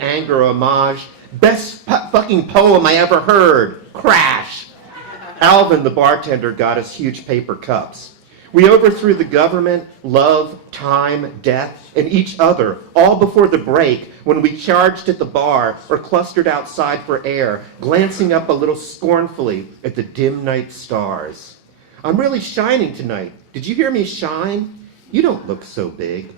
Anger homage. Best fucking poem I ever heard. Crash. Alvin, the bartender, got us huge paper cups. We overthrew the government, love, time, death, and each other, all before the break when we charged at the bar or clustered outside for air, glancing up a little scornfully at the dim night stars. I'm really shining tonight. Did you hear me shine? You don't look so big.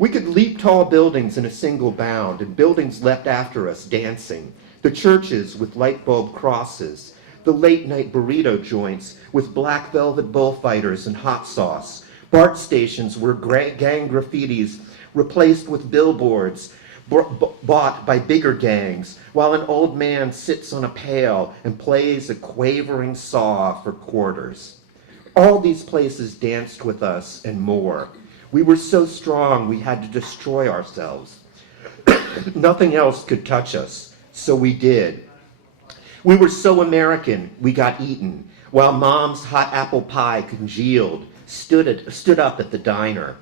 We could leap tall buildings in a single bound, and buildings leapt after us, dancing. The churches with light bulb crosses, the late-night burrito joints with black velvet bullfighters and hot sauce, BART stations where gang graffitis replaced with billboards bought by bigger gangs, while an old man sits on a pail and plays a quavering saw for quarters. All these places danced with us and more. We were so strong we had to destroy ourselves. Nothing else could touch us, so we did. We were so American we got eaten, while Mom's hot apple pie congealed, stood up at the diner.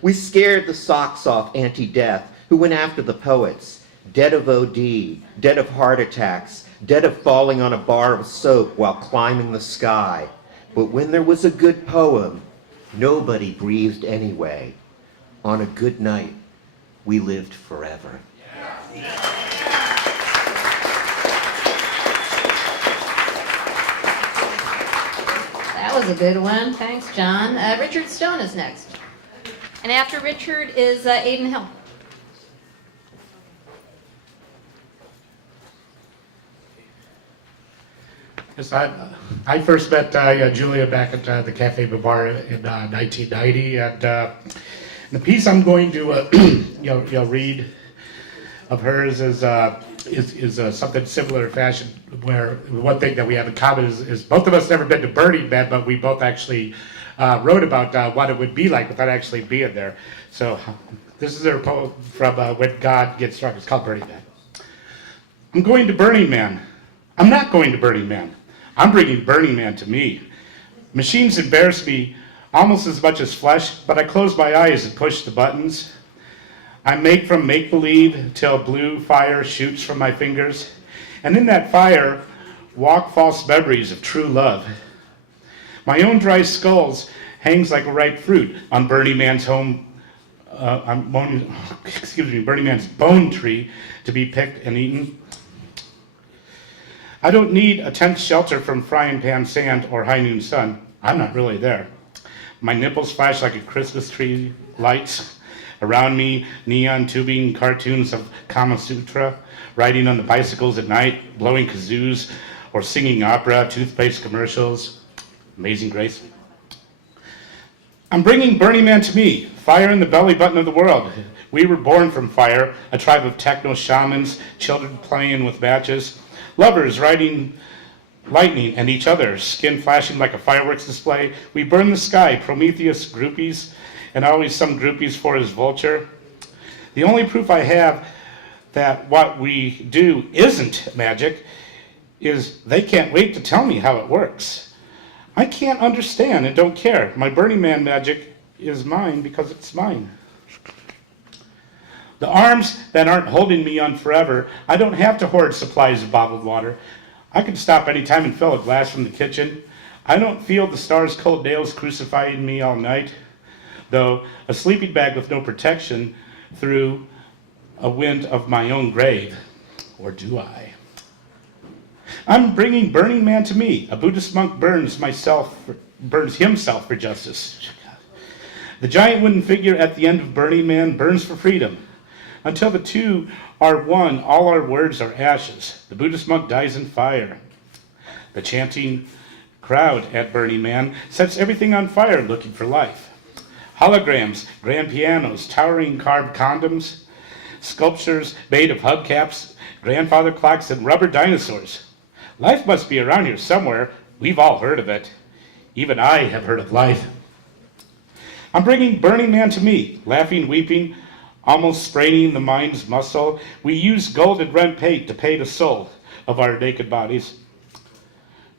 We scared the socks off anti-death who went after the poets, dead of OD, dead of heart attacks, dead of falling on a bar of soap while climbing the sky. But when there was a good poem, nobody breathed anyway. On a good night, we lived forever. That was a good one. Thanks, John. Richard Stone is next. And after Richard is Aiden Hill. Yes, I first met Julia back at the Cafe Bavar in 1990, and the piece I'm going to read of hers is something similar fashion. Where one thing that we have in common is both of us never been to Burning Man, but we both actually wrote about what it would be like without actually being there. So this is her poem from When God Gets Drunk. It's called Burning Man. I'm going to Burning Man. I'm not going to Burning Man. I'm bringing Burning Man to me. Machines embarrass me almost as much as flesh, but I close my eyes and push the buttons. I make from make-believe till blue fire shoots from my fingers, and in that fire walk false memories of true love. My own dry skulls hangs like a ripe fruit on Burning Man's Burning Man's bone tree to be picked and eaten. I don't need a tent shelter from frying pan sand or high noon sun. I'm not really there. My nipples flash like a Christmas tree lights. Around me, neon tubing cartoons of Kama Sutra, riding on the bicycles at night, blowing kazoos, or singing opera, toothpaste commercials. Amazing Grace. I'm bringing Burning Man to me, fire in the belly button of the world. We were born from fire, a tribe of techno shamans, children playing with matches, lovers riding lightning and each other, skin flashing like a fireworks display. We burn the sky, Prometheus groupies, and always some groupies for his vulture. The only proof I have that what we do isn't magic is they can't wait to tell me how it works. I can't understand and don't care. My Burning Man magic is mine because it's mine. The arms that aren't holding me on forever, I don't have to hoard supplies of bottled water. I can stop anytime and fill a glass from the kitchen. I don't feel the stars' cold nails crucifying me all night, though a sleeping bag with no protection through a wind of my own grave. Or do I? I'm bringing Burning Man to me. A Buddhist monk burns himself for justice. The giant wooden figure at the end of Burning Man burns for freedom. Until the two are one, all our words are ashes. The Buddhist monk dies in fire. The chanting crowd at Burning Man sets everything on fire looking for life. Holograms, grand pianos, towering carved condoms, sculptures made of hubcaps, grandfather clocks, and rubber dinosaurs. Life must be around here somewhere. We've all heard of it. Even I have heard of life. I'm bringing Burning Man to me, laughing, weeping, almost spraining the mind's muscle. We use gold and red paint to paint the soul of our naked bodies.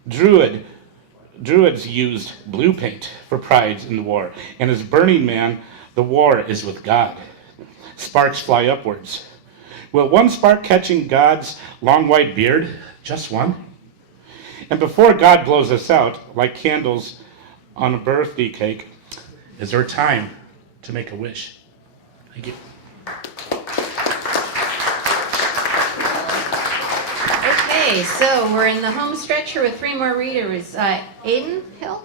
Druids used blue paint for prides in the war, and as Burning Man, the war is with God. Sparks fly upwards. Will one spark catching God's long white beard? Just one? And before God blows us out like candles on a birthday cake, is there time to make a wish? Thank you. Okay, so we're in the home stretch here with 3 more readers. Aiden Hill?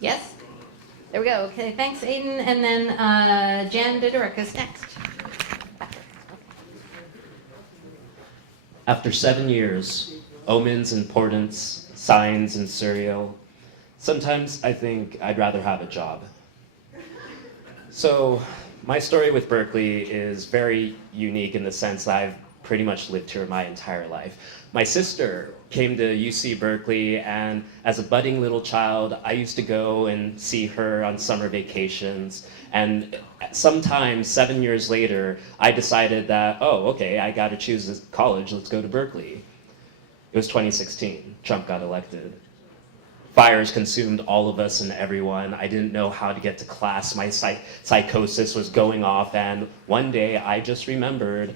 Yes? There we go. Okay, thanks, Aiden. And then Jan Diderick is next. After 7 years, omens and portents, signs and cereal, sometimes I think I'd rather have a job. So my story with Berkeley is very unique in the sense that I've pretty much lived here my entire life. My sister came to UC Berkeley, and as a budding little child, I used to go and see her on summer vacations. And sometime 7 years later, I decided that, oh, okay, I got to choose a college, let's go to Berkeley. It was 2016, Trump got elected. Fires consumed all of us and everyone. I didn't know how to get to class. My psychosis was going off, and one day I just remembered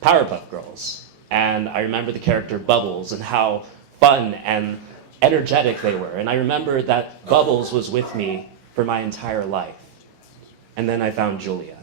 Powerpuff Girls. And I remember the character Bubbles and how fun and energetic they were. And I remember that Bubbles was with me for my entire life. And then I found Julia.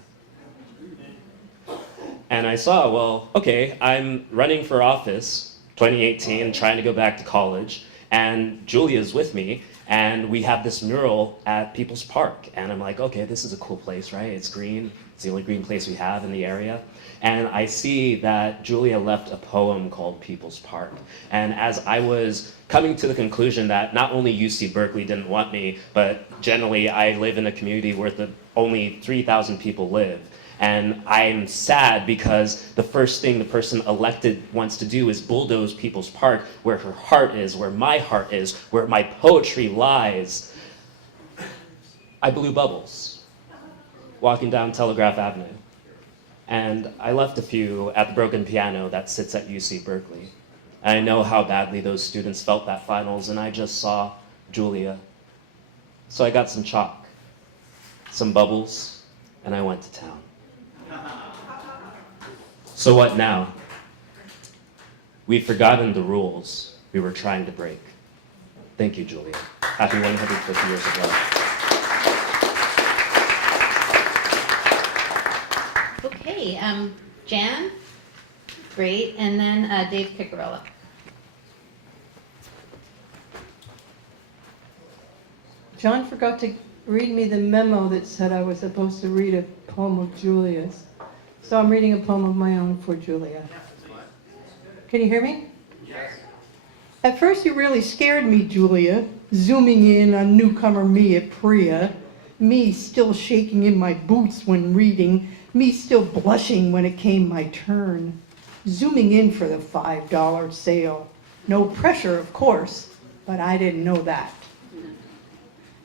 And I saw, well, okay, I'm running for office, 2018, trying to go back to college. And Julia's with me, and we have this mural at People's Park. And I'm like, okay, this is a cool place, right? It's green. It's the only green place we have in the area. And I see that Julia left a poem called People's Park. And as I was coming to the conclusion that not only UC Berkeley didn't want me, but generally I live in a community where only 3,000 people live. And I'm sad because the first thing the person elected wants to do is bulldoze People's Park, where her heart is, where my heart is, where my poetry lies. I blew bubbles walking down Telegraph Avenue. And I left a few at the broken piano that sits at UC Berkeley. And I know how badly those students felt that finals, and I just saw Julia. So I got some chalk, some bubbles, and I went to town. So what now? We've forgotten the rules we were trying to break. Thank you, Julia. Happy 150 years of love. Okay, Jan, great, and then Dave Picarella. John forgot to read me the memo that said I was supposed to read a poem of Julia's. So I'm reading a poem of my own for Julia. Can you hear me? Yes. At first you really scared me, Julia, zooming in on newcomer me at Priya, me still shaking in my boots when reading, me still blushing when it came my turn, zooming in for the $5 sale. No pressure, of course, but I didn't know that.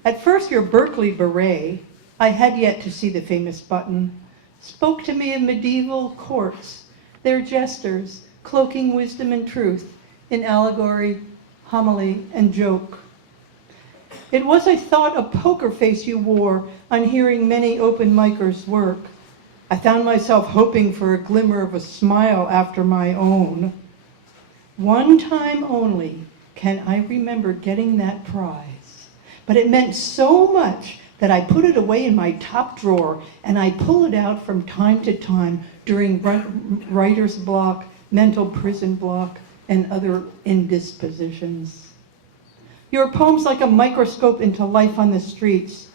At first your Berkeley beret, I had yet to see the famous button, spoke to me of medieval courts, their jesters, cloaking wisdom and truth in allegory, homily, and joke. It was, I thought, a poker face you wore on hearing many open micers work. I found myself hoping for a glimmer of a smile after my own. One time only can I remember getting that prize, but it meant so much that I put it away in my top drawer, and I pull it out from time to time during writer's block, mental prison block, and other indispositions. Your poem's like a microscope into life on the streets,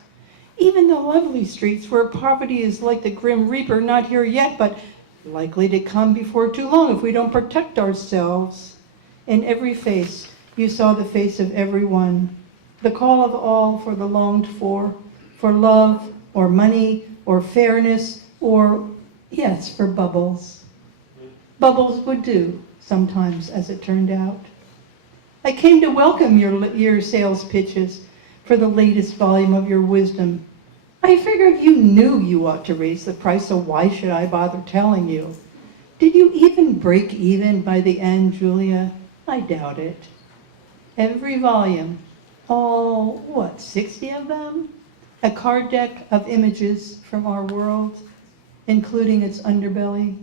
even the lovely streets where poverty is like the grim reaper, not here yet, but likely to come before too long if we don't protect ourselves. In every face, you saw the face of everyone, the call of all for the longed for love, or money, or fairness, or, yes, for bubbles. Bubbles would do, sometimes, as it turned out. I came to welcome your sales pitches for the latest volume of your wisdom. I figured you knew you ought to raise the price, so why should I bother telling you? Did you even break even by the end, Julia? I doubt it. Every volume, all, 60 of them? A card deck of images from our world. including its underbelly,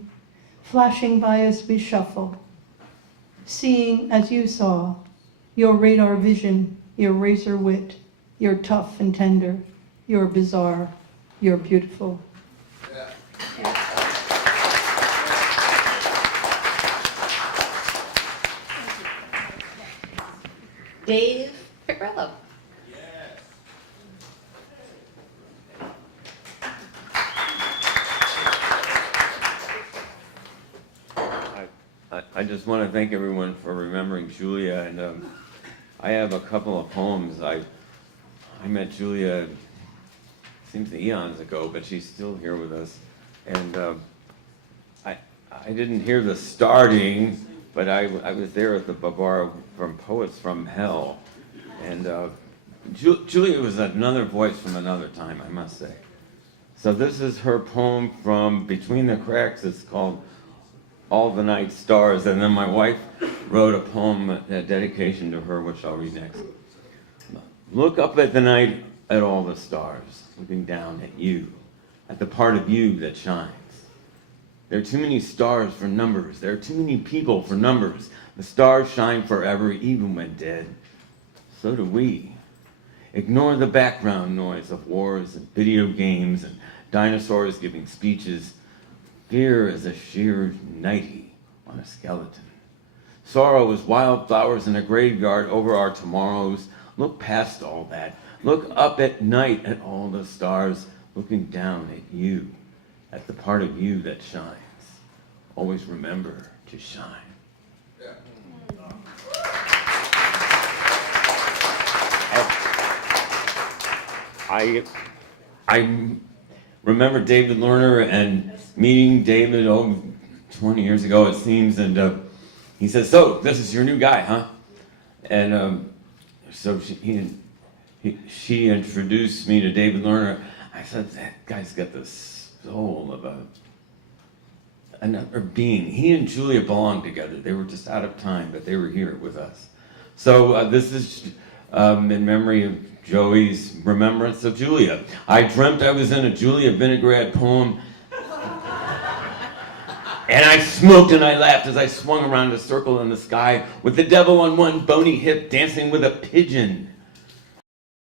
flashing by as we shuffle, seeing as you saw, your radar vision, your razor wit, you're tough and tender, you're bizarre, you're beautiful. Dave Picarello. I just want to thank everyone for remembering Julia, and I have a couple of poems. I met Julia, seems eons ago, but she's still here with us, and I didn't hear the starting, but I was there at the Babar from Poets from Hell, and Julia was another voice from another time, I must say. So this is her poem from Between the Cracks. It's called All the Night Stars, and then my wife wrote a poem, a dedication to her, which I'll read next. Look up at the night at all the stars, looking down at you, at the part of you that shines. There are too many stars for numbers. There are too many people for numbers. The stars shine forever, even when dead. So do we. Ignore the background noise of wars and video games and dinosaurs giving speeches. Fear is a sheared nightie on a skeleton. Sorrow is wildflowers in a graveyard over our tomorrows. Look past all that. Look up at night at all the stars, looking down at you, at the part of you that shines. Always remember to shine. I remember David Lerner and meeting David 20 years ago it seems, and he says, "So this is your new guy, huh?" And so she introduced me to David Lerner. I said, "That guy's got the soul of another being." He and Julia belonged together. They were just out of time, but they were here with us. So this is in memory of Joey's remembrance of Julia. I dreamt I was in a Julia Vinograd poem, and I smoked and I laughed as I swung around a circle in the sky with the devil on one bony hip dancing with a pigeon.